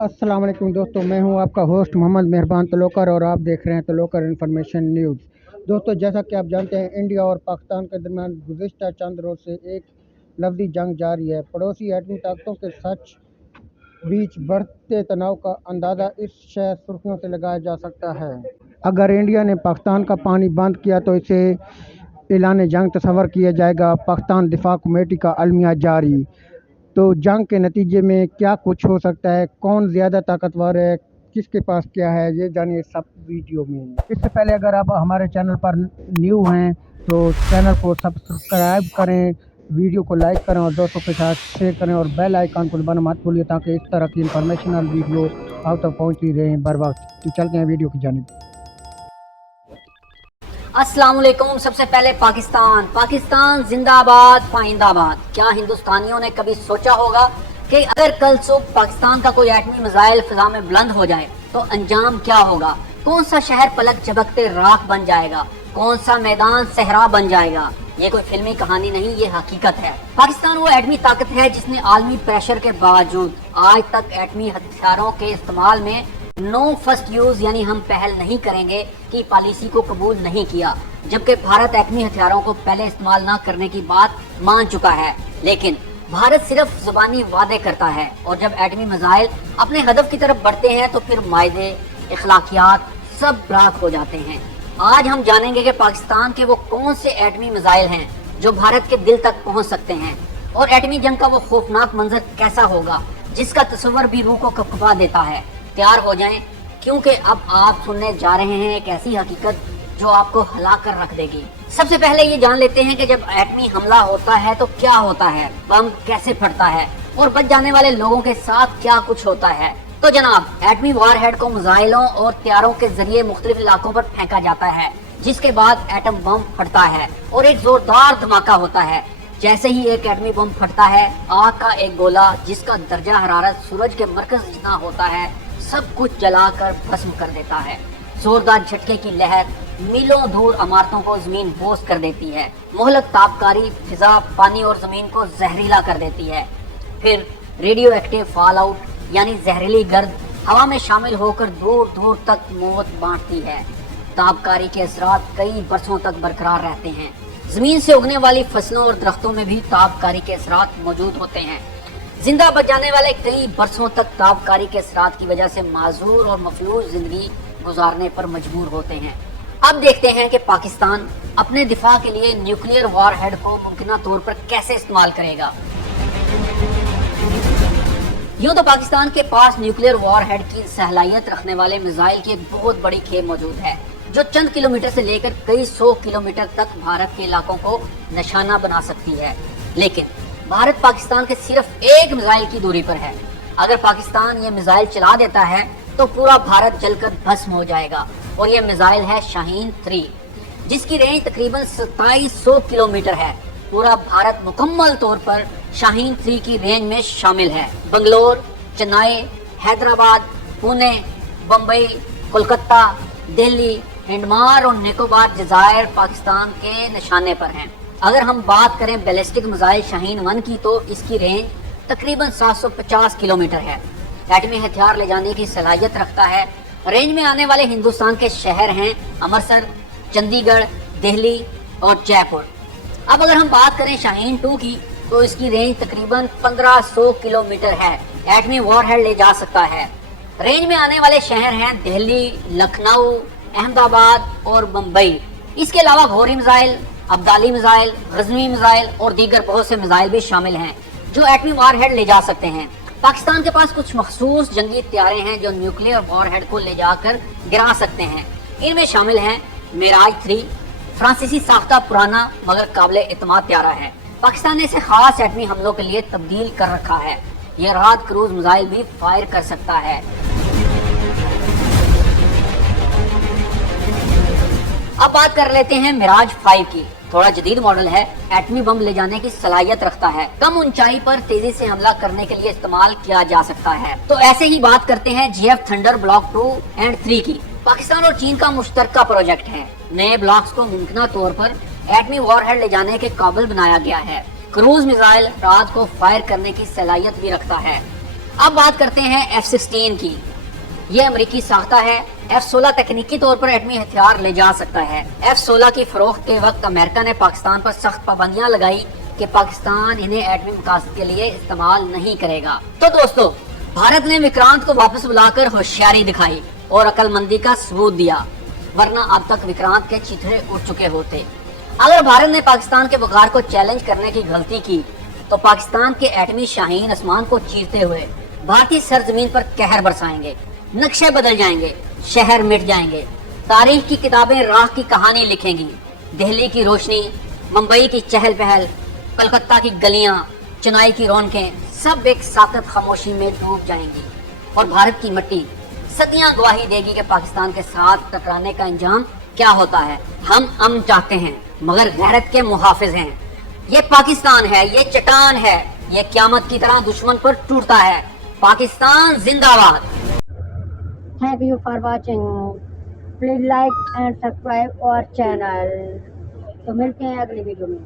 अस्सलाम वालेकुम दोस्तों, मैं हूं आपका होस्ट मोहम्मद मेहरबान तलोकर और आप देख रहे हैं तलोकर इन्फॉर्मेशन न्यूज़। दोस्तों, जैसा कि आप जानते हैं, इंडिया और पाकिस्तान के दरमियान गुज़िश्ता चंद रोज़ से एक लफ्ज़ी जंग जारी है। पड़ोसी एटमी ताकतों के सच बीच बढ़ते तनाव का अंदाज़ा इस शहर सुर्खियों से लगाया जा सकता है। अगर इंडिया ने पाकिस्तान का पानी बंद किया तो इसे ऐलान जंग तस्वर किया जाएगा। पाकिस्तान दिफा कमेटी का अलमिया जारी। तो जंग के नतीजे में क्या कुछ हो सकता है, कौन ज़्यादा ताकतवर है, किसके पास क्या है, ये जानिए सब वीडियो में। इससे पहले अगर आप हमारे चैनल पर न्यू हैं तो चैनल को सब्सक्राइब करें, वीडियो को लाइक करें और दोस्तों के साथ शेयर करें और बेल आइकन को दबाना मत भूलिए ताकि इस तरह की इंफॉर्मेशनल वीडियो आप तक पहुँचती रहें बर वक्त। तो चलते हैं वीडियो की जानिब। अस्सलाम वालेकुम। सबसे पहले पाकिस्तान जिंदाबाद पाइंदाबाद। क्या हिंदुस्तानियों ने कभी सोचा होगा कि अगर कल सुबह पाकिस्तान का कोई एटमी मिसाइल फिजा में बुलंद हो जाए तो अंजाम क्या होगा? कौन सा शहर पलक झपकते राख बन जाएगा, कौन सा मैदान सहरा बन जाएगा? ये कोई फिल्मी कहानी नहीं, ये हकीकत है। पाकिस्तान वो एटमी ताकत है जिसने आलमी प्रेशर के बावजूद आज तक एटमी हथियारों के इस्तेमाल में नो फर्स्ट यूज यानी हम पहल नहीं करेंगे की पॉलिसी को कबूल नहीं किया, जबकि भारत एटमी हथियारों को पहले इस्तेमाल न करने की बात मान चुका है। लेकिन भारत सिर्फ जुबानी वादे करता है और जब एटमी मिसाइल अपने हदफ की तरफ बढ़ते हैं तो फिर मायदे इखलाकियात सब राख हो जाते हैं। आज हम जानेंगे कि पाकिस्तान के वो कौन से एटमी मिसाइल हैं जो भारत के दिल तक पहुंच सकते हैं और एटमी जंग का वो खौफनाक मंजर कैसा होगा जिसका तस्वर भी रूह को कपकपा देता है। तैयार हो जाएं, क्योंकि अब आप सुनने जा रहे हैं एक ऐसी हकीकत जो आपको हिला कर रख देगी। सबसे पहले ये जान लेते हैं कि जब एटमी हमला होता है तो क्या होता है, बम कैसे फटता है और बच जाने वाले लोगों के साथ क्या कुछ होता है। तो जनाब, एटमी वारहेड को मिसाइलों और तैयारों के जरिए मुख्तलिफ इलाकों पर फेंका जाता है, जिसके बाद एटम बम फटता है और एक जोरदार धमाका होता है। जैसे ही एक एटमी बम फटता है, आग का एक गोला जिसका दर्जा हरारत सूरज के मरकज जितना होता है सब कुछ जलाकर भस्म कर देता है। जोरदार झटके की लहर मीलों दूर इमारतों को जमीन बोस कर देती है। मोहलक तापकारी फिजा पानी और जमीन को जहरीला कर देती है। फिर रेडियो एक्टिव फॉल आउट यानी जहरीली गर्द हवा में शामिल होकर दूर दूर तक मौत बांटती है। तापकारी के असरात कई बरसों तक बरकरार रहते हैं। जमीन से उगने वाली फसलों और दरख्तों में भी तापकारी के असरात मौजूद होते हैं। जिंदा बचाने वाले कई बरसों तक तापकारी के असरात की वजह से माजूर और मफलूज जिंदगी गुजारने पर मजबूर होते हैं। अब देखते हैं कि पाकिस्तान अपने दिफा के लिए न्यूक्लियर वारहेड को मुमकिन तौर पर कैसे इस्तेमाल करेगा। यूं तो पाकिस्तान के पास न्यूक्लियर वारहेड की सलाहियत रखने वाले मिसाइल की एक बहुत बड़ी खेप मौजूद है जो चंद किलोमीटर से लेकर कई 100 किलोमीटर तक भारत के इलाकों को निशाना बना सकती है। लेकिन भारत पाकिस्तान के सिर्फ एक मिसाइल की दूरी पर है। अगर पाकिस्तान ये मिसाइल चला देता है तो पूरा भारत जलकर भस्म हो जाएगा और ये मिसाइल है शाहीन 3 जिसकी रेंज तकरीबन 2700 किलोमीटर है। पूरा भारत मुकम्मल तौर पर शाहीन 3 की रेंज में शामिल है। बंगलोर, चेन्नई, हैदराबाद, पुणे, बम्बई, कोलकाता, दिल्ली, हिंडमार और निकोबार जजायर पाकिस्तान के निशाने पर हैं। अगर हम बात करें बैलिस्टिक मिसाइल शाहीन 1 की तो इसकी रेंज तकरीबन 750 किलोमीटर है। एटमी हथियार ले जाने की सलाहियत रखता है। रेंज में आने वाले हिंदुस्तान के शहर हैं अमृतसर, चंडीगढ़, दिल्ली और जयपुर। अब अगर हम बात करें शाहीन 2 की तो इसकी रेंज तकरीबन 1500 किलोमीटर है। एटमी वॉरहेड ले जा सकता है। रेंज में आने वाले शहर हैं दिल्ली, लखनऊ, अहमदाबाद और मुंबई। इसके अलावा Ghauri missile, Abdali missile, Ghazni missile और दीगर बहुत से मिसाइल भी शामिल हैं जो एटमी वारहेड ले जा सकते हैं। पाकिस्तान के पास कुछ मखसूस जंगी हथियार हैं जो न्यूक्लियर वारहेड को ले जाकर गिरा सकते हैं। इनमें शामिल हैं मिराज 3, फ्रांसीसी साख्ता पुराना मगर काबिल एतमाद तैयारा है। पाकिस्तान ने इसे खास एटमी हमलों के लिए तब्दील कर रखा है। यह रात क्रूज मिसाइल भी फायर कर सकता है। अब बात कर लेते हैं मिराज 5 की। थोड़ा जदीद मॉडल है, एटमी बम ले जाने की सलाहियत रखता है। कम ऊंचाई पर तेजी से हमला करने के लिए इस्तेमाल किया जा सकता है। तो ऐसे ही बात करते हैं GF थंडर ब्लॉक 2 और 3 की। पाकिस्तान और चीन का मुश्तरका प्रोजेक्ट है। नए ब्लॉक्स को मुमकिन तौर पर एटमी वॉरहेड ले जाने के काबिल बनाया गया है। क्रूज मिसाइल रात को फायर करने की सलाहियत भी रखता है। اب بات کرتے ہیں F-16 کی. یہ امریکی ساختہ ہے. F-16 تکنیکی طور پر ایٹمی ہتھیار لے جا سکتا ہے. F-16 کی فروخت کے وقت امریکہ نے پاکستان پر سخت پابندیاں لگائی کہ پاکستان انہیں ایٹمی مقاصد کے لیے استعمال نہیں کرے گا. تو دوستو، بھارت نے وکرانت کو واپس بلا کر ہوشیاری دکھائی اور عقل مندی کا ثبوت دیا، ورنہ اب تک وکرانت کے چتھرے اڑ چکے ہوتے. اگر بھارت نے پاکستان کے وقار کو چیلنج کرنے کی غلطی کی تو پاکستان کے ایٹمی شاہین آسمان کو چیرتے ہوئے بھارتی سرزمین پر قہر برسائیں گے. نقشے بدل جائیں گے، شہر مٹ جائیں گے، تاریخ کی کتابیں راہ کی کہانی لکھیں گی. دہلی کی روشنی، ممبئی کی چہل پہل، کلکتہ کی گلیاں، چنائی کی رونقیں سب ایک ساکت خاموشی میں ڈوب جائیں گی، اور بھارت کی مٹی صدیاں گواہی دے گی کہ پاکستان کے ساتھ ٹکرانے کا انجام کیا ہوتا ہے. ہم امن چاہتے ہیں مگر غیرت کے محافظ ہیں. یہ پاکستان ہے، یہ چٹان ہے، یہ قیامت کی طرح دشمن پر ٹوٹتا ہے. پاکستان زندہ باد. Thank you for watching. Please like and subscribe our channel. تو ملتے ہیں اگلی ویڈیو میں.